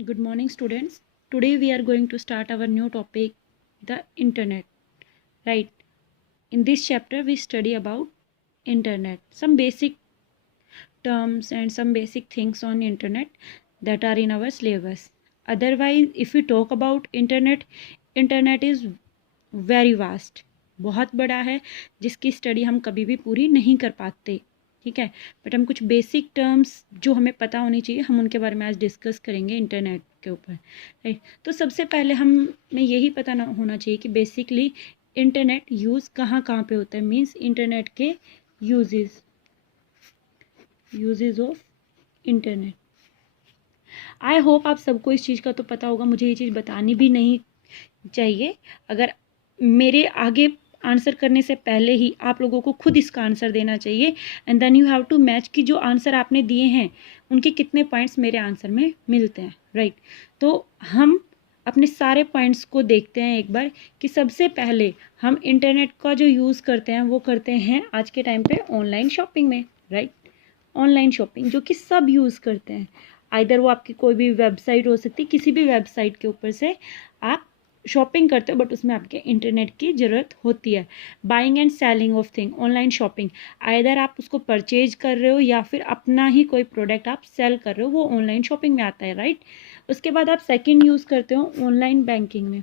Good morning, students. Today we are going to start our new topic, the internet. Right. In this chapter, we study about internet, some basic terms and some basic things on internet that are in our syllabus. Otherwise, if we talk about internet, internet is very vast, बहुत बड़ा है, जिसकी study हम कभी भी पूरी नहीं कर पाते. ठीक है, बट हम कुछ बेसिक टर्म्स जो हमें पता होनी चाहिए, हम उनके बारे में आज डिस्कस करेंगे इंटरनेट के ऊपर. राइट, तो सबसे पहले हमें यही पता होना चाहिए कि बेसिकली इंटरनेट यूज़ कहाँ कहाँ पे होता है. मीन्स इंटरनेट के uses of internet. I hope आप सबको इस चीज़ का तो पता होगा, मुझे ये चीज़ बतानी भी नहीं चाहिए. अगर मेरे आगे आंसर करने से पहले ही आप लोगों को खुद इसका आंसर देना चाहिए, and then you have to match कि जो आंसर आपने दिए हैं उनके कितने पॉइंट्स मेरे आंसर में मिलते हैं. राइट, तो हम अपने सारे पॉइंट्स को देखते हैं एक बार कि सबसे पहले हम इंटरनेट का जो यूज़ करते हैं वो करते हैं आज के टाइम पे ऑनलाइन शॉपिंग में. राइट, ऑनलाइन शॉपिंग जो कि सब यूज़ करते हैं. आइदर वो आपकी कोई भी वेबसाइट हो सकती है, किसी भी वेबसाइट के ऊपर से आप शॉपिंग करते हो, बट उसमें आपके इंटरनेट की ज़रूरत होती है. Buying and selling of thing, online shopping, either आप उसको परचेज कर रहे हो या फिर अपना ही कोई प्रोडक्ट आप सेल कर रहे हो, वो ऑनलाइन शॉपिंग में आता है. राइट, उसके बाद आप सेकंड यूज़ करते हो ऑनलाइन बैंकिंग में.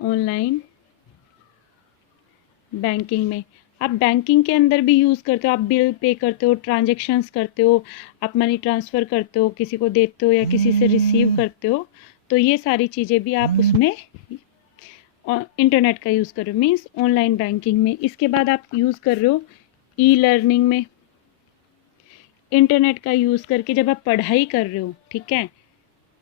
ऑनलाइन बैंकिंग में आप बैंकिंग के अंदर भी यूज़ करते हो, आप बिल पे करते हो, ट्रांजेक्शन्स करते हो, आप मनी ट्रांसफ़र करते हो, किसी को देते हो या किसी से रिसीव करते हो, तो ये सारी चीज़ें भी आप उसमें इंटरनेट का यूज़ कर रहे हो, मीन्स ऑनलाइन बैंकिंग में. इसके बाद आप यूज़ कर रहे हो ई लर्निंग में. इंटरनेट का यूज़ करके जब आप पढ़ाई कर रहे हो, ठीक है,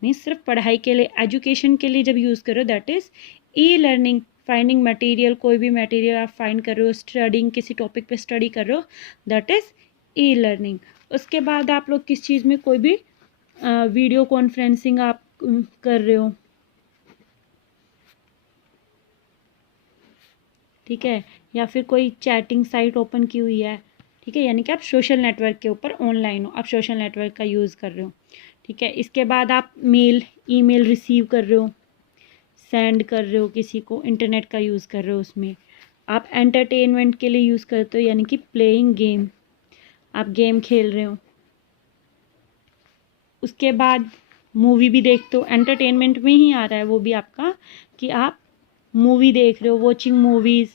मीन्स सिर्फ पढ़ाई के लिए, एजुकेशन के लिए जब यूज़ कर रहे हो, that is e learning. Finding material, कोई भी मटेरियल आप फाइंड कर रहे हो, स्टडिंग, किसी टॉपिक पे स्टडी कर रहे हो, दैट इज़ ई लर्निंग. उसके बाद आप लोग किस चीज़ में, कोई भी वीडियो कॉन्फ्रेंसिंग आप कर रहे हो, ठीक है, या फिर कोई चैटिंग साइट ओपन की हुई है, ठीक है, यानी कि आप सोशल नेटवर्क के ऊपर ऑनलाइन हो, आप सोशल नेटवर्क का यूज़ कर रहे हो. ठीक है, इसके बाद आप ईमेल रिसीव कर रहे हो, सेंड कर रहे हो किसी को, इंटरनेट का यूज़ कर रहे हो. उसमें आप एंटरटेनमेंट के लिए यूज़ करते हो, यानी कि प्लेइंग गेम, आप गेम खेल रहे हो. उसके बाद मूवी भी देखते हो, एंटरटेनमेंट में ही आ रहा है वो भी आपका, कि आप मूवी देख रहे हो, वॉचिंग मूवीज़.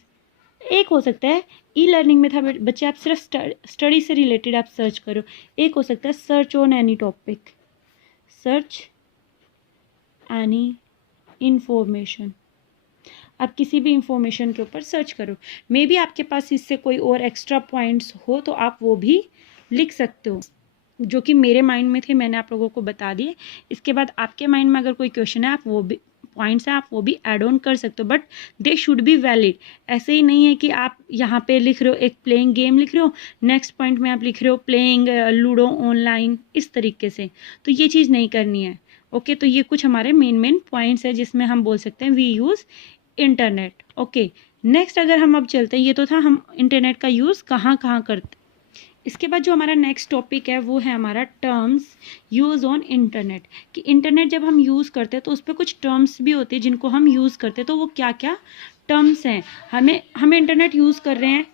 एक हो सकता है ई लर्निंग में था बच्चे, आप सिर्फ स्टडी से रिलेटेड आप सर्च करो. एक हो सकता है search on any topic, search any information, आप किसी भी इंफॉर्मेशन के ऊपर सर्च करो. मे बी आपके पास इससे कोई और एक्स्ट्रा पॉइंट्स हो तो आप वो भी लिख सकते हो, जो कि मेरे माइंड में थे, मैंने आप लोगों को बता दिए. इसके बाद आपके माइंड में अगर कोई क्वेश्चन है, आप वो भी पॉइंट्स हैं, आप वो भी ऐड ऑन कर सकते हो, but they should be valid. ऐसे ही नहीं है कि आप यहाँ पे लिख रहे हो एक प्लेइंग गेम लिख रहे हो, नेक्स्ट पॉइंट में आप लिख रहे हो प्लेइंग लूडो ऑनलाइन, इस तरीके से. तो ये चीज़ नहीं करनी है. ओके, तो ये कुछ हमारे मेन पॉइंट्स है जिसमें हम बोल सकते हैं we use internet. Okay, next अगर हम अब चलते हैं, ये तो था हम इंटरनेट का यूज़ कहाँ कहाँ करते. इसके बाद जो हमारा नेक्स्ट टॉपिक है वो है हमारा टर्म्स यूज़ ऑन इंटरनेट. कि इंटरनेट जब हम यूज़ करते हैं तो उस पर कुछ टर्म्स भी होते हैं जिनको हम यूज़ करते हैं. तो वो क्या क्या टर्म्स हैं, हमें इंटरनेट यूज़ कर रहे हैं,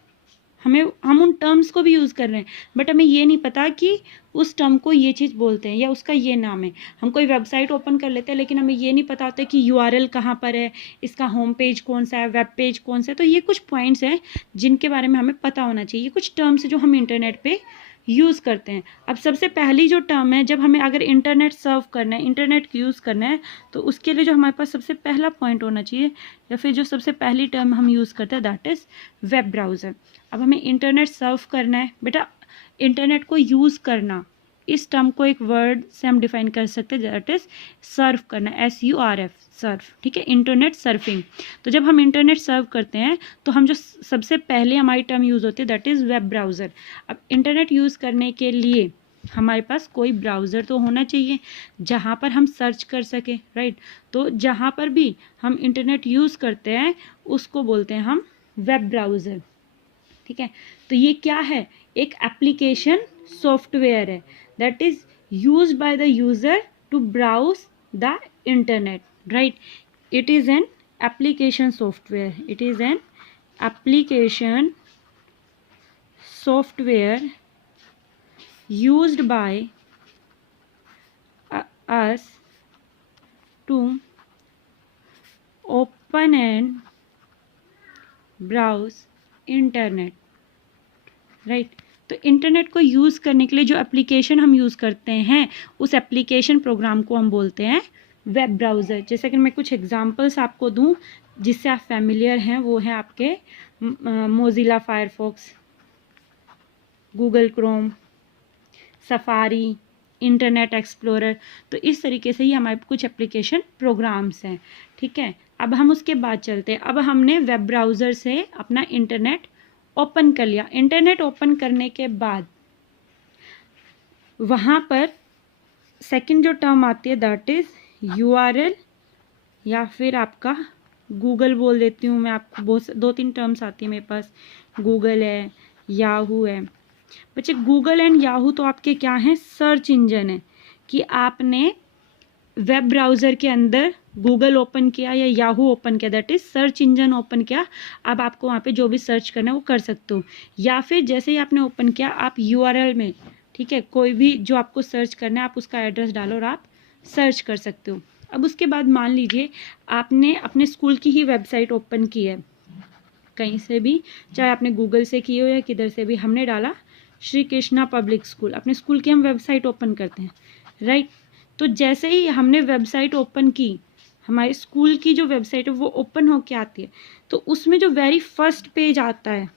हम उन टर्म्स को भी यूज़ कर रहे हैं, बट हमें ये नहीं पता कि उस टर्म को ये चीज़ बोलते हैं या उसका ये नाम है. हम कोई वेबसाइट ओपन कर लेते हैं, लेकिन हमें ये नहीं पता होता कि URL कहाँ पर है, इसका होम पेज कौन सा है, वेब पेज कौन सा है. तो ये कुछ पॉइंट्स हैं जिनके बारे में हमें पता होना चाहिए. कुछ टर्म्स है जो हम इंटरनेट पे यूज़ करते हैं. अब सबसे पहली जो टर्म है, जब हमें अगर इंटरनेट सर्व करना है, इंटरनेट यूज़ करना है, तो उसके लिए जो हमारे पास सबसे पहला पॉइंट होना चाहिए, या फिर जो सबसे पहली टर्म हम यूज़ करते हैं, दैट इज़ वेब ब्राउज़र. अब हमें इंटरनेट सर्व करना है बेटा, इंटरनेट को यूज़ करना, इस टर्म को एक वर्ड से हम डिफाइन कर सकते हैं, दैट इज़ सर्व करना, SURF, सर्व. ठीक है, इंटरनेट सर्फिंग. तो जब हम इंटरनेट सर्व करते हैं तो हम जो सबसे पहले हमारी टर्म यूज़ होती है, दैट इज़ वेब ब्राउज़र. अब इंटरनेट यूज़ करने के लिए हमारे पास कोई ब्राउज़र तो होना चाहिए जहाँ पर हम सर्च कर सकें. राइट, तो जहाँ पर भी हम इंटरनेट यूज़ करते हैं उसको बोलते हैं हम वेब ब्राउज़र. ठीक है, तो ये क्या है, एक एप्लीकेशन सॉफ्टवेयर है that is used by the user to browse the internet, right? It is an application software. It is an application software used by us to open and browse internet, right? तो internet को use करने के लिए जो application हम use करते हैं उस एप्लीकेशन प्रोग्राम को हम बोलते हैं वेब ब्राउज़र। जैसे कि मैं कुछ एग्जांपल्स आपको दूं जिससे आप फैमिलियर हैं, वो है आपके Mozilla Firefox, Google Chrome, safari, internet explorer. तो इस तरीके से ही हमारे कुछ एप्लीकेशन प्रोग्राम्स हैं, ठीक है। अब हम उसके बाद चलते हैं। अब हमने वेब ब्राउज़र से अपना इंटरनेट ओपन कर लिया। इंटरनेट ओपन करने के बाद वहाँ पर सेकंड जो टर्म आती है दैट इज़ URL, या फिर आपका गूगल बोल देती हूँ मैं आपको। बहुत 2-3 टर्म्स आती है मेरे पास, गूगल है, याहू है। बच्चे गूगल एंड याहू तो आपके क्या हैं, सर्च इंजन है। कि आपने वेब ब्राउज़र के अंदर गूगल ओपन किया या याहू ओपन किया, that is search engine open किया। अब आपको वहाँ पे जो भी सर्च करना है वो कर सकते हो। या फिर जैसे ही आपने ओपन किया आप URL में, ठीक है, कोई भी जो आपको सर्च करना है आप उसका एड्रेस डालो और आप सर्च कर सकते हो। अब उसके बाद मान लीजिए आपने अपने स्कूल की ही वेबसाइट ओपन की है, कहीं से भी, चाहे आपने गूगल से की हो या किधर से भी। हमने डाला श्री कृष्णा पब्लिक स्कूल, अपने स्कूल की हम वेबसाइट ओपन करते हैं, राइट? तो जैसे ही हमने वेबसाइट ओपन की, हमारे स्कूल की जो वेबसाइट है वो ओपन होके आती है, तो उसमें जो वेरी फर्स्ट पेज आता है,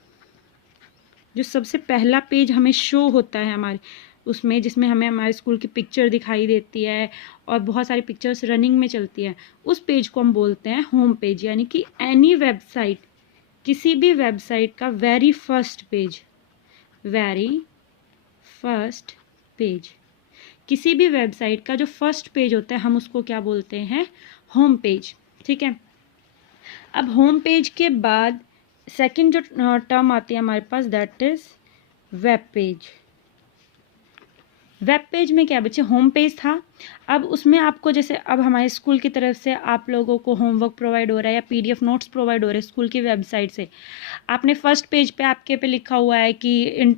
जो सबसे पहला पेज हमें शो होता है हमारे उसमें, जिसमें हमें हमारे स्कूल की पिक्चर दिखाई देती है और बहुत सारी पिक्चर्स रनिंग में चलती है, उस पेज को हम बोलते हैं होम पेज। यानी कि एनी वेबसाइट, किसी भी वेबसाइट का very first page, very first page, किसी भी वेबसाइट का जो फर्स्ट पेज होता है हम उसको क्या बोलते हैं, होम पेज, ठीक है। अब होम पेज के बाद सेकंड जो टर्म आती है हमारे पास that is web page. Web page में क्या बच्चे, होम पेज था, अब उसमें आपको जैसे अब हमारे स्कूल की तरफ से आप लोगों को होमवर्क प्रोवाइड हो रहा है या PDF नोट्स प्रोवाइड हो रहे हैं स्कूल की वेबसाइट से। आपने फर्स्ट पेज पे आपके पे लिखा हुआ है कि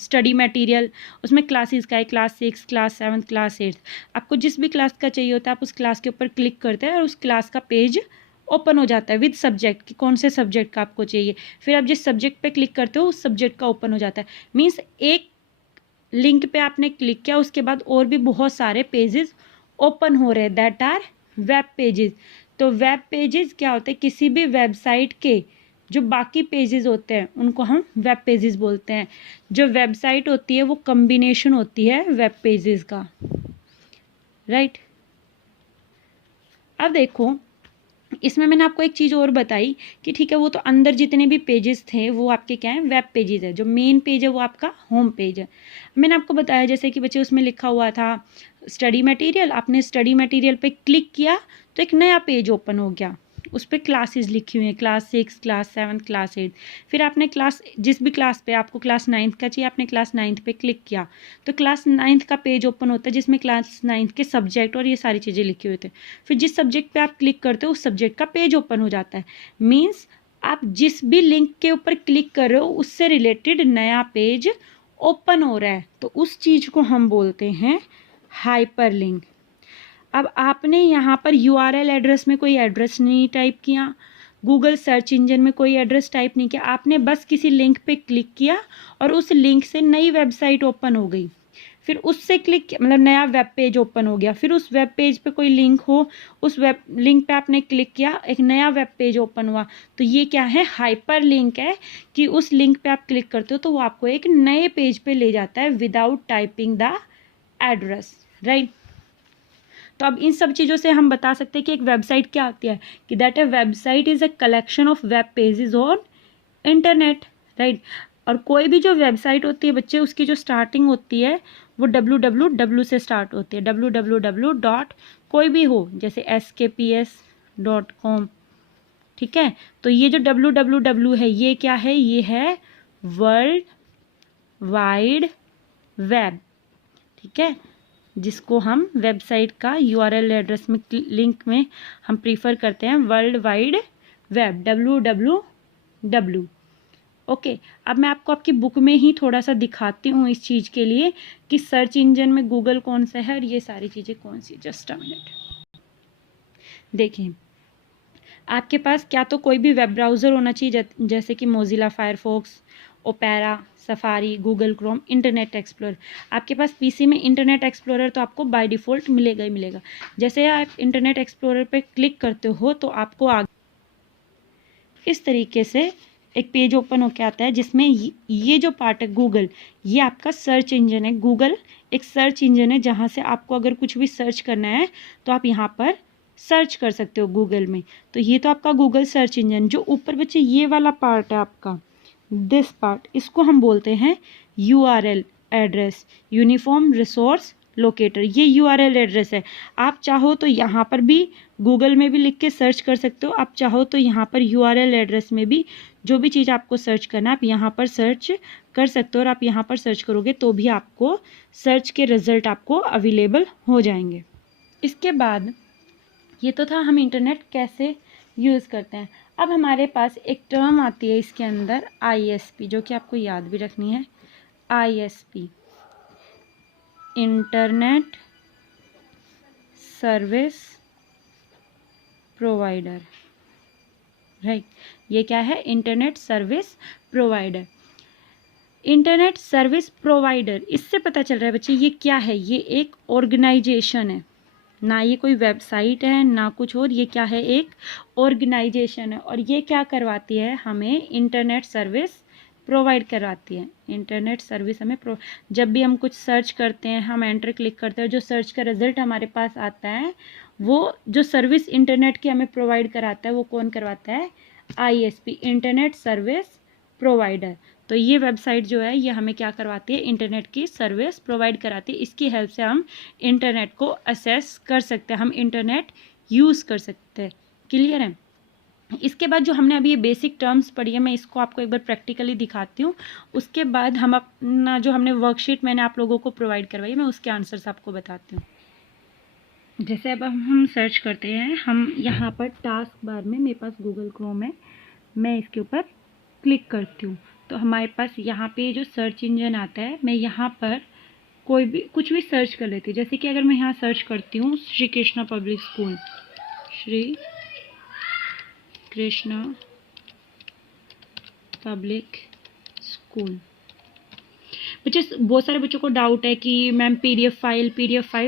स्टडी मटेरियल, उसमें क्लासेस का है, क्लास 6, क्लास 7, क्लास 8। आपको जिस भी क्लास का चाहिए होता है आप उस क्लास के ऊपर क्लिक करते हैं और उस क्लास का पेज ओपन हो जाता है विद सब्जेक्ट, कि कौन से सब्जेक्ट का आपको चाहिए। फिर आप जिस सब्जेक्ट पे क्लिक करते हो उस सब्जेक्ट का ओपन हो जाता है। मीन्स एक लिंक पे आपने क्लिक किया, उसके बाद और भी बहुत सारे पेजेस ओपन हो रहे हैं, दैट आर वेब पेजेस। तो वेब पेजेस क्या होते हैं, किसी भी वेबसाइट के जो बाकी पेजेस होते हैं उनको हम वेब पेजेस बोलते हैं। जो वेबसाइट होती है वो कम्बिनेशन होती है वेब पेजेस का, राइट? अब देखो इसमें मैंने आपको एक चीज़ और बताई कि ठीक है वो तो अंदर जितने भी पेजेस थे वो आपके क्या हैं, वेब पेजेस है। जो मेन पेज है वो आपका होम पेज है। मैंने आपको बताया जैसे कि बच्चे उसमें लिखा हुआ था स्टडी मटेरियल, आपने स्टडी मटेरियल पे क्लिक किया तो एक नया पेज ओपन हो गया, उस पर क्लासेस लिखी हुई हैं, क्लास 6, क्लास 7, क्लास 8। फिर आपने क्लास, जिस भी क्लास पे आपको क्लास 9th का चाहिए, आपने क्लास 9th पे क्लिक किया तो क्लास 9th का पेज ओपन होता है जिसमें क्लास 9th के सब्जेक्ट और ये सारी चीज़ें लिखी हुई थी। फिर जिस सब्जेक्ट पे आप क्लिक करते हो उस सब्जेक्ट का पेज ओपन हो जाता है। मीन्स आप जिस भी लिंक के ऊपर क्लिक कर रहे हो उससे रिलेटेड नया पेज ओपन हो रहा है, तो उस चीज़ को हम बोलते हैं हाइपर लिंक। अब आपने यहाँ पर URL एड्रेस में कोई एड्रेस नहीं टाइप किया, गूगल सर्च इंजन में कोई एड्रेस टाइप नहीं किया, आपने बस किसी लिंक पे क्लिक किया और उस लिंक से नई वेबसाइट ओपन हो गई। फिर उससे क्लिक मतलब नया वेब पेज ओपन हो गया। फिर उस वेब पेज पे कोई लिंक हो, उस वेब लिंक पे आपने क्लिक किया, एक नया वेब पेज ओपन हुआ। तो ये क्या है, हाइपर लिंक है कि उस लिंक पे आप क्लिक करते हो तो वो आपको एक नए पेज पे ले जाता है without typing the address, right? तो अब इन सब चीज़ों से हम बता सकते हैं कि एक वेबसाइट क्या होती है, कि that A website is a collection of web pages on internet, right? और कोई भी जो वेबसाइट होती है बच्चे, उसकी जो स्टार्टिंग होती है वो www से स्टार्ट होती है। www डॉट कोई भी हो, जैसे skps.com, ठीक है? तो ये जो www है ये क्या है, ये है वर्ल्ड वाइड वेब, ठीक है? जिसको हम वेबसाइट का यूआरएल एड्रेस में लिंक में हम प्रीफर करते हैं world wide web www। Okay, अब मैं आपको आपकी बुक में ही थोड़ा सा दिखाती हूँ इस चीज़ के लिए कि सर्च इंजन में गूगल कौन सा है और ये सारी चीज़ें कौन सी। Just a minute. देखिए, आपके पास क्या तो कोई भी वेब ब्राउज़र होना चाहिए, जैसे कि Mozilla Firefox, opera, safari, Google Chrome, internet explorer. आपके पास पीसी में इंटरनेट एक्सप्लोरर तो आपको बाय डिफ़ॉल्ट मिलेगा ही मिलेगा। जैसे आप इंटरनेट एक्सप्लोरर पे क्लिक करते हो तो आपको आगे इस तरीके से एक पेज ओपन होके आता है, जिसमें ये जो पार्ट है गूगल, ये आपका सर्च इंजन है। गूगल एक सर्च इंजन है, जहाँ से आपको अगर कुछ भी सर्च करना है तो आप यहाँ पर सर्च कर सकते हो गूगल में। तो ये तो आपका गूगल सर्च इंजन। जो ऊपर बच्चे ये वाला पार्ट है आपका, दिस पार्ट, इसको हम बोलते हैं URL address, uniform resource locator. ये यूआरएल एड्रेस है। आप चाहो तो यहाँ पर भी गूगल में भी लिख के सर्च कर सकते हो, आप चाहो तो यहाँ पर यूआरएल एड्रेस में भी जो भी चीज़ आपको सर्च करना है आप यहाँ पर सर्च कर सकते हो, और आप यहाँ पर सर्च करोगे तो भी आपको सर्च के रिजल्ट आपको अवेलेबल हो जाएंगे। इसके बाद ये तो था हम इंटरनेट कैसे यूज़ करते हैं। अब हमारे पास एक टर्म आती है इसके अंदर ISP, जो कि आपको याद भी रखनी है। ISP, internet service provider, right. ये क्या है? Internet service provider. Internet service provider, इससे पता चल रहा है बच्चे ये क्या है। ये एक ऑर्गेनाइजेशन है, ना ये कोई वेबसाइट है ना कुछ और। ये क्या है? एक ऑर्गेनाइजेशन है। और ये क्या करवाती है? हमें इंटरनेट सर्विस प्रोवाइड करवाती है। इंटरनेट सर्विस हमें जब भी हम कुछ सर्च करते हैं, हम एंटर क्लिक करते हैं, जो सर्च का रिजल्ट हमारे पास आता है, वो जो सर्विस इंटरनेट की हमें प्रोवाइड कराता है वो कौन करवाता है? ISP, internet service provider. तो ये वेबसाइट जो है ये हमें क्या करवाती है? इंटरनेट की सर्विस प्रोवाइड कराती है। इसकी हेल्प से हम इंटरनेट को एक्सेस कर सकते हैं, हम इंटरनेट यूज़ कर सकते हैं। क्लियर है? इसके बाद जो हमने अभी ये बेसिक टर्म्स पढ़ी है, मैं इसको आपको एक बार प्रैक्टिकली दिखाती हूँ। उसके बाद हम अपना जो हमने वर्कशीट मैंने आप लोगों को प्रोवाइड करवाई है, मैं उसके आंसर्स आपको बताती हूँ। जैसे अब हम सर्च करते हैं, हम यहाँ पर टास्क बार में, मेरे पास गूगल क्रोम है, मैं इसके ऊपर क्लिक करती हूँ तो हमारे पास यहाँ पे जो सर्च इंजन आता है, मैं यहाँ पर कोई भी कुछ भी सर्च कर लेती हूँ। जैसे कि अगर मैं यहाँ सर्च करती हूँ Shri Krishna public school, Shri Krishna public school. बच्चे, बहुत सारे बच्चों को डाउट है कि मैम पीडीएफ फाइल,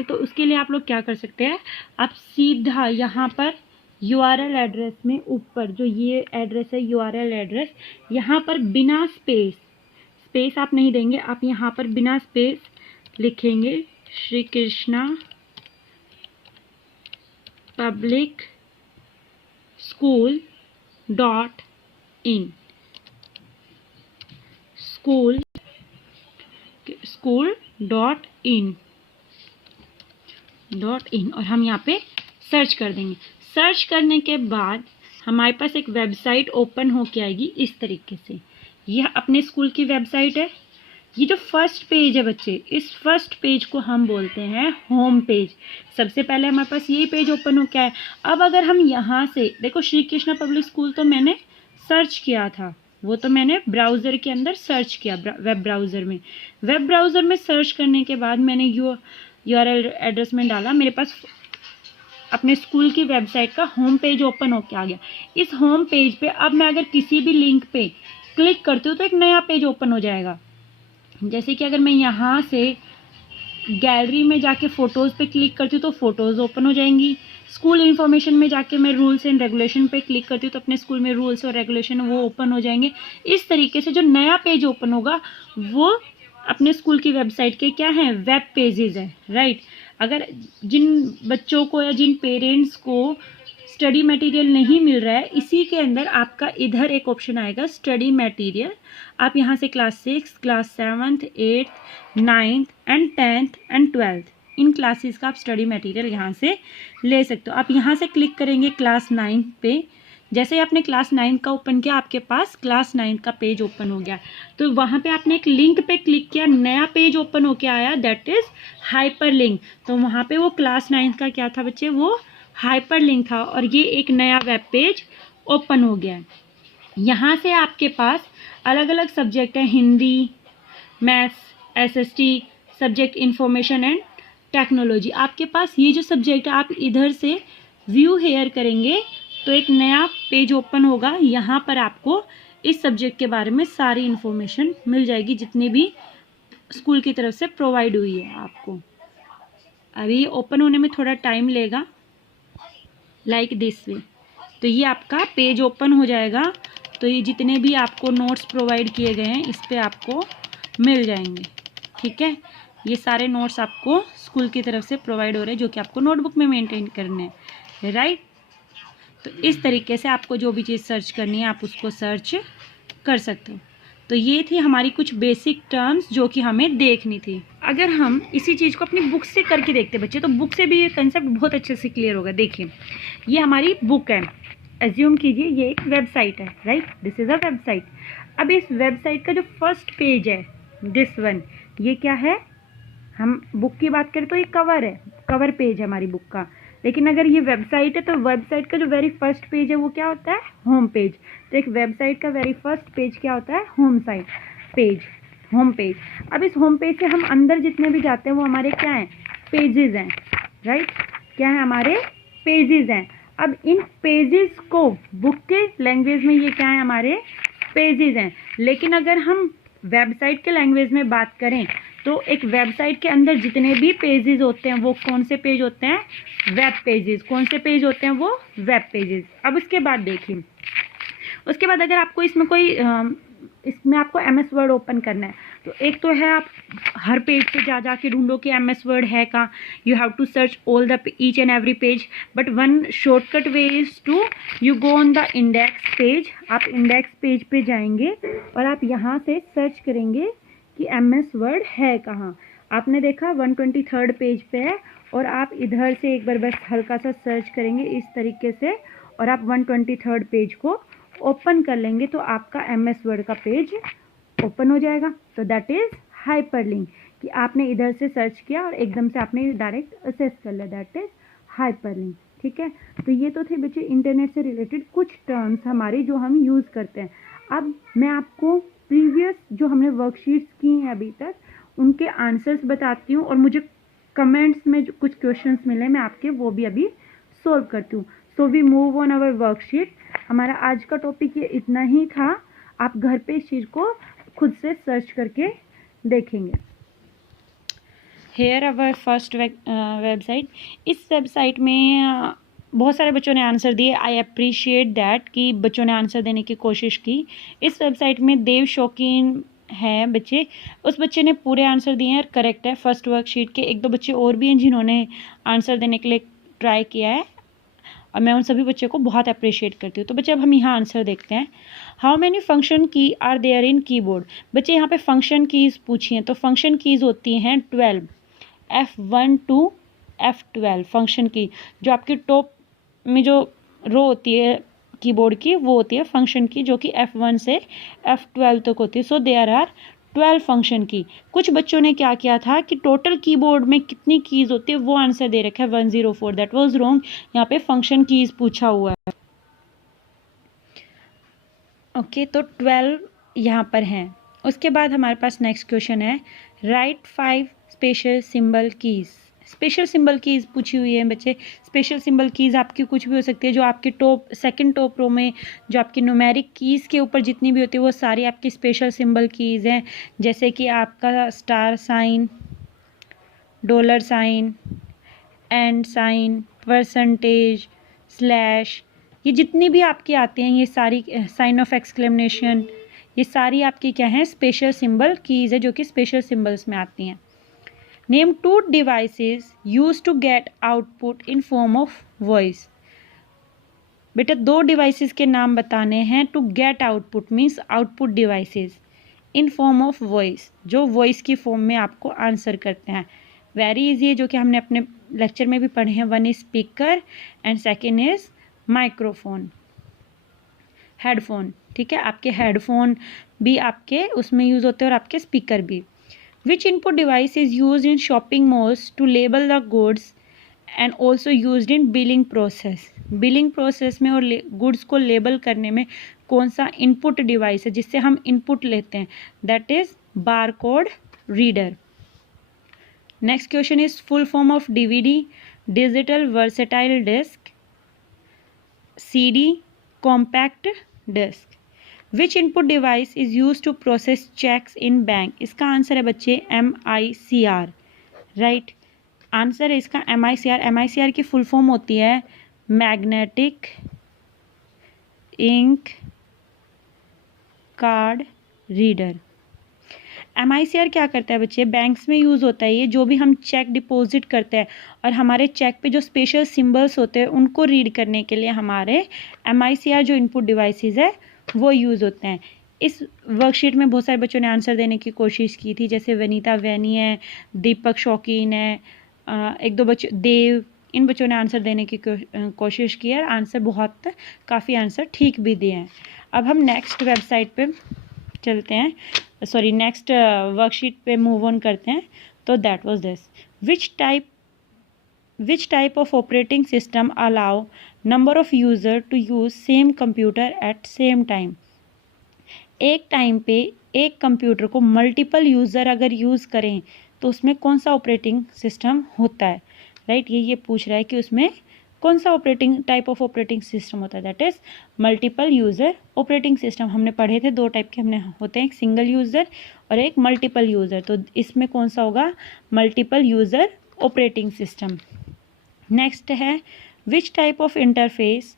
तो उसके लिए आप लोग क्या कर सकते हैं? आप सीधा यहाँ पर यूआरएल एड्रेस में ऊपर जो ये एड्रेस है यूआरएल एड्रेस, यहाँ पर बिना स्पेस आप नहीं देंगे, आप यहाँ पर बिना स्पेस लिखेंगे Shri Krishna public school dot in, school dot in और हम यहाँ पे सर्च कर देंगे। सर्च करने के बाद हमारे पास एक वेबसाइट ओपन होके आएगी इस तरीके से। यह अपने स्कूल की वेबसाइट है। ये जो फर्स्ट पेज है बच्चे, इस फर्स्ट पेज को हम बोलते हैं होम पेज। सबसे पहले हमारे पास यही पेज ओपन होके आया। अब अगर हम यहाँ से देखो, श्री कृष्णा पब्लिक स्कूल तो मैंने सर्च किया था, वो तो मैंने ब्राउज़र के अंदर सर्च किया, वेब ब्राउज़र में सर्च करने के बाद मैंने यूआरएल एड्रेस में डाला, मेरे पास अपने स्कूल की वेबसाइट का होम पेज ओपन होके आ गया। इस होम पेज पे अब मैं अगर किसी भी लिंक पे क्लिक करती हूँ तो एक नया पेज ओपन हो जाएगा। जैसे कि अगर मैं यहाँ से गैलरी में जाके फ़ोटोज़ पे क्लिक करती हूँ तो फ़ोटोज़ ओपन हो जाएंगी। स्कूल इन्फॉर्मेशन में जाके मैं रूल्स एंड रेगुलेशन पे क्लिक करती हूँ तो अपने स्कूल में रूल्स और रेगुलेशन वो ओपन हो जाएंगे। इस तरीके से जो नया पेज ओपन होगा वो अपने स्कूल की वेबसाइट के क्या हैं? वेब पेजेस है, राइट। अगर जिन बच्चों को या जिन पेरेंट्स को स्टडी मटेरियल नहीं मिल रहा है, इसी के अंदर आपका इधर एक ऑप्शन आएगा स्टडी मटेरियल। आप यहाँ से class 6, class 7, 8, 9 and 10th and 12th in classes का आप स्टडी मटेरियल यहाँ से ले सकते हो। आप यहाँ से क्लिक करेंगे क्लास 9 पे, जैसे ही आपने क्लास 9 का ओपन किया, आपके पास क्लास 9 का पेज ओपन हो गया। तो वहाँ पे आपने एक लिंक पे क्लिक किया, नया पेज ओपन होके आया, दैट इज़ हाइपर लिंक। तो वहाँ पे वो क्लास 9 का क्या था बच्चे, वो हाइपर लिंक था, और ये एक नया वेब पेज ओपन हो गया है। यहाँ से आपके पास अलग अलग सब्जेक्ट हैं, Hindi, maths, SST, subject information and technology. आपके पास ये जो सब्जेक्ट है, आप इधर से व्यू हेयर करेंगे तो एक नया पेज ओपन होगा। यहाँ पर आपको इस सब्जेक्ट के बारे में सारी इन्फॉर्मेशन मिल जाएगी, जितनी भी स्कूल की तरफ से प्रोवाइड हुई है आपको। अभी ओपन होने में थोड़ा टाइम लेगा, लाइक दिस वे। तो ये आपका पेज ओपन हो जाएगा। तो ये जितने भी आपको नोट्स प्रोवाइड किए गए हैं इस पे आपको मिल जाएंगे, ठीक है। ये सारे नोट्स आपको स्कूल की तरफ से प्रोवाइड हो रहे हैं, जो कि आपको नोटबुक में मेंटेन करने हैं, राइट। तो इस तरीके से आपको जो भी चीज़ सर्च करनी है आप उसको सर्च कर सकते हो। तो ये थी हमारी कुछ बेसिक टर्म्स जो कि हमें देखनी थी। अगर हम इसी चीज़ को अपनी बुक से करके देखते बच्चे, तो बुक से भी ये कंसेप्ट बहुत अच्छे से क्लियर होगा। देखिए, ये हमारी बुक है, एज्यूम कीजिए ये एक वेबसाइट है, right, this is a website. अब इस वेबसाइट का जो फर्स्ट पेज है, दिस वन, ये क्या है, हम बुक की बात करें तो ये कवर है, कवर पेज है हमारी बुक का। लेकिन अगर ये वेबसाइट है तो वेबसाइट का जो वेरी फर्स्ट पेज है वो क्या होता है, होम पेज। तो एक वेबसाइट का वेरी फर्स्ट पेज क्या होता है, home site page, home page. अब इस होम पेज से हम अंदर जितने भी जाते हैं वो हमारे क्या हैं, पेजेस हैं, राइट, क्या है, हमारे पेजेस हैं। अब इन पेजेस को बुक के लैंग्वेज में ये क्या है, हमारे पेजेस हैं। लेकिन अगर हम वेबसाइट के लैंग्वेज में बात करें तो एक वेबसाइट के अंदर जितने भी पेजेस होते हैं वो कौन से पेज होते हैं, वेब पेजेस। कौन से पेज होते हैं वो, वेब पेजेस। अब उसके बाद देखिए, उसके बाद अगर आपको इसमें कोई इसमें आपको MS वर्ड ओपन करना है, तो एक तो है आप हर पेज पे जा के ढूंढो कि MS वर्ड है कहाँ, you have to search all the each and every page. But one shortcut way is to you go on the index page. आप इंडेक्स पेज पे जाएंगे और आप यहाँ से सर्च करेंगे कि MS वर्ड है कहाँ। आपने देखा 123rd पेज पे है, और आप इधर से एक बार बस हल्का सा सर्च करेंगे इस तरीके से, और आप 123rd पेज को ओपन कर लेंगे तो आपका MS वर्ड का पेज ओपन हो जाएगा। तो दैट इज़ हाइपरलिंक, कि आपने इधर से सर्च किया और एकदम से आपने डायरेक्ट असेस कर लिया, दैट इज़ हाइपरलिंक, ठीक है। तो ये तो थे बच्चे इंटरनेट से रिलेटेड कुछ टर्म्स हमारी जो हम यूज़ करते हैं। अब मैं आपको प्रीवियस जो हमने वर्कशीट्स की हैं अभी तक, उनके आंसर्स बताती हूँ, और मुझे कमेंट्स में जो कुछ क्वेश्चंस मिले मैं आपके वो भी अभी सोल्व करती हूँ। So we move on our worksheet. हमारा आज का टॉपिक ये इतना ही था। आप घर पे इस चीज़ को खुद से सर्च करके देखेंगे। Here our first website. इस वेबसाइट में बहुत सारे बच्चों ने आंसर दिए। आई अप्रिशिएट दैट कि बच्चों ने आंसर देने की कोशिश की। इस वेबसाइट में देव शौकीन है बच्चे, उस बच्चे ने पूरे आंसर दिए हैं और करेक्ट है। फर्स्ट वर्कशीट के एक दो बच्चे और भी हैं जिन्होंने आंसर देने के लिए ट्राई किया है, और मैं उन सभी बच्चों को बहुत अप्रिशिएट करती हूँ। तो बच्चे अब हम यहाँ आंसर देखते हैं। हाउ मैनी फंक्शन की आर देयर इन कीबोर्ड। बच्चे यहाँ पे फंक्शन कीज़ पूछी हैं, तो फंक्शन कीज़ होती हैं 12, F1 to F12 फंक्शन की। जो आपकी टॉप में जो रो होती है कीबोर्ड की वो होती है फंक्शन की, जो कि F1 से F12 तक होती है। सो देयर आर 12 फंक्शन की। कुछ बच्चों ने क्या किया था कि टोटल कीबोर्ड में कितनी कीज़ होती है वो आंसर दे रखा है 104, दैट वाज रॉन्ग। यहाँ पे फंक्शन कीज़ पूछा हुआ है। ओके, तो 12 यहाँ पर हैं। उसके बाद हमारे पास नेक्स्ट क्वेश्चन है, right 5 special symbol keys. Special symbol keys पूछी हुई है बच्चे। स्पेशल सिंबल कीज़ आपकी कुछ भी हो सकती है, जो आपके टॉप सेकंड टॉप रो में जो आपकी न्यूमेरिक कीज़ के ऊपर जितनी भी होती है वो सारी आपकी स्पेशल सिंबल कीज़ हैं। जैसे कि आपका star sign, dollar sign, and sign, percentage, slash, ये जितनी भी आपकी आती हैं ये सारी, साइन ऑफ एक्सक्लेमेशन, ये सारी आपकी क्या हैं, स्पेशल सिंबल कीज़ है जो कि स्पेशल सिंबल्स में आती हैं। Name 2 devices use to get output in form of voice. बेटा 2 डिवाइसेस के नाम बताने हैं। To get output means output devices in form of voice, जो वॉइस की फॉर्म में आपको आंसर करते हैं। वेरी इजी है, जो कि हमने अपने लेक्चर में भी पढ़े हैं। One is speaker and second is microphone. Headphone, ठीक है, आपके हेडफोन भी आपके उसमें यूज़ होते हैं और आपके स्पीकर भी। Which input device is use in shopping malls to label the goods and also use in billing process. Billing process में और गुड्स को लेबल करने में कौन सा इनपुट डिवाइस है जिससे हम इनपुट लेते हैं, that is bar code reader. Next question is full form of DVD, digital versatile disc, CD, compact disc. Which input device is use to process cheques in bank. इसका answer है बच्चे MICR, right. Answer है इसका MICR। MICR की full form होती है magnetic ink card reader. MICR क्या करता है बच्चे, बैंक्स में यूज़ होता है ये, जो भी हम चेक डिपॉजिट करते हैं और हमारे चेक पे जो स्पेशल सिंबल्स होते हैं उनको रीड करने के लिए हमारे MICR जो इनपुट डिवाइसेस है वो यूज़ होते हैं। इस वर्कशीट में बहुत सारे बच्चों ने आंसर देने की कोशिश की थी, जैसे वनीता वैनी है, दीपक शौकीन है, एक दो बच्चे देव, इन बच्चों ने आंसर देने की कोशिश की है। आंसर बहुत काफ़ी आंसर ठीक भी दिए हैं। अब हम नेक्स्ट वेबसाइट पे चलते हैं, सॉरी नेक्स्ट वर्कशीट पे मूव ऑन करते हैं। तो that was this, which type of operating system allow number of user to use same computer at same time. एक टाइम पे एक कंप्यूटर को मल्टीपल यूज़र अगर यूज़ करें तो उसमें कौन सा ऑपरेटिंग सिस्टम होता है, राइट। ये पूछ रहा है कि उसमें कौन सा टाइप ऑफ ऑपरेटिंग सिस्टम होता है, that is multiple user operating system. हमने पढ़े थे दो टाइप के हमने होते हैं, एक सिंगल यूज़र और एक मल्टीपल यूज़र। तो इसमें कौन सा होगा, multiple user operating system. Next है which type of interface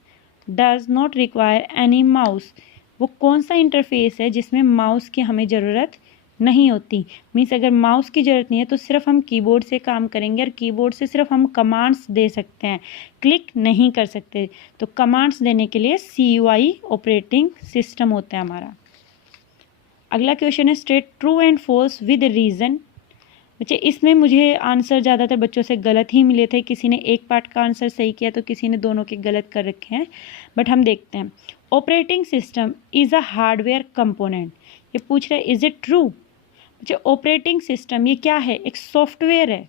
does not require any mouse. वो कौन सा इंटरफेस है जिसमें माउस की हमें ज़रूरत नहीं होती। मीन्स अगर माउस की ज़रूरत नहीं है तो सिर्फ हम कीबोर्ड से काम करेंगे और कीबोर्ड से सिर्फ हम कमांड्स दे सकते हैं, क्लिक नहीं कर सकते। तो कमांड्स देने के लिए CUI ऑपरेटिंग सिस्टम होता है हमारा। अगला क्वेश्चन है state true and false with reason. बच्चे इसमें मुझे आंसर ज़्यादातर बच्चों से गलत ही मिले थे, किसी ने एक पार्ट का आंसर सही किया तो किसी ने दोनों के गलत कर रखे हैं, बट हम देखते हैं। Operating system is a hardware component, ये पूछ रहे इज़ इट ट्रू। बच्चे ऑपरेटिंग सिस्टम ये क्या है, एक सॉफ्टवेयर है।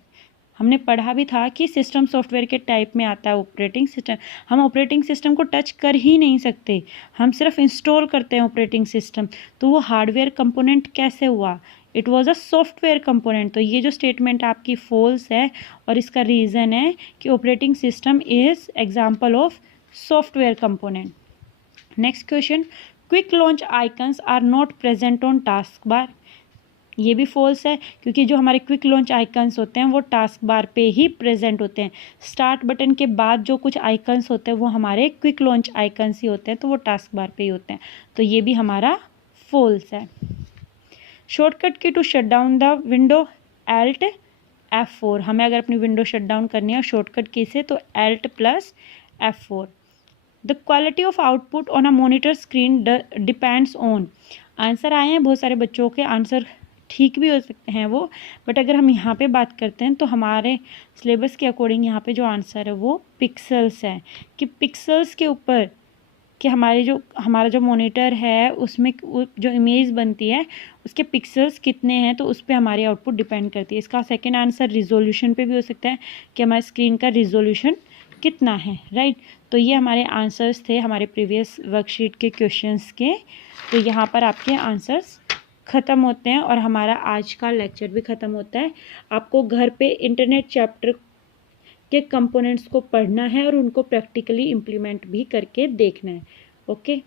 हमने पढ़ा भी था कि सिस्टम सॉफ्टवेयर के टाइप में आता है ऑपरेटिंग सिस्टम। हम ऑपरेटिंग सिस्टम को टच कर ही नहीं सकते, हम सिर्फ इंस्टॉल करते हैं ऑपरेटिंग सिस्टम। तो वो हार्डवेयर कंपोनेंट कैसे हुआ, it was a software component. तो ये जो स्टेटमेंट आपकी फॉल्स है और इसका रीज़न है कि operating system is example of software component. Next question, quick launch icons are not present on task bar. ये भी फॉल्स है क्योंकि जो हमारे क्विक लॉन्च आइकन्स होते हैं वो टास्क बार पे ही प्रेजेंट होते हैं। स्टार्ट बटन के बाद जो कुछ आइकन्स होते हैं वो हमारे क्विक लॉन्च आइकन्स ही होते हैं, तो वो टास्क बार पे ही होते हैं। तो ये भी हमारा फॉल्स है। Shortcut key to shut down the window Alt F4। हमें अगर अपनी विंडो शट डाउन करनी है शॉर्टकट की से तो Alt + F4। The quality of output on a monitor screen depends on. Answer आए हैं, बहुत सारे बच्चों के आंसर ठीक भी हो सकते हैं वो, बट अगर हम यहाँ पे बात करते हैं तो हमारे सिलेबस के अकॉर्डिंग यहाँ पे जो आंसर है वो पिक्सल्स है, कि पिक्सल्स के ऊपर कि हमारा जो मॉनिटर है उसमें जो इमेज बनती है उसके पिक्सल्स कितने हैं, तो उस पर हमारी आउटपुट डिपेंड करती है। इसका सेकंड आंसर रिजोल्यूशन पे भी हो सकता है कि हमारे स्क्रीन का रिजोल्यूशन कितना है, राइट। तो ये हमारे आंसर्स थे हमारे प्रीवियस वर्कशीट के क्वेश्चंस के। तो यहाँ पर आपके आंसर्स ख़त्म होते हैं और हमारा आज का लेक्चर भी ख़त्म होता है। आपको घर पे इंटरनेट चैप्टर के कंपोनेंट्स को पढ़ना है और उनको प्रैक्टिकली इम्प्लीमेंट भी करके देखना है। ओके।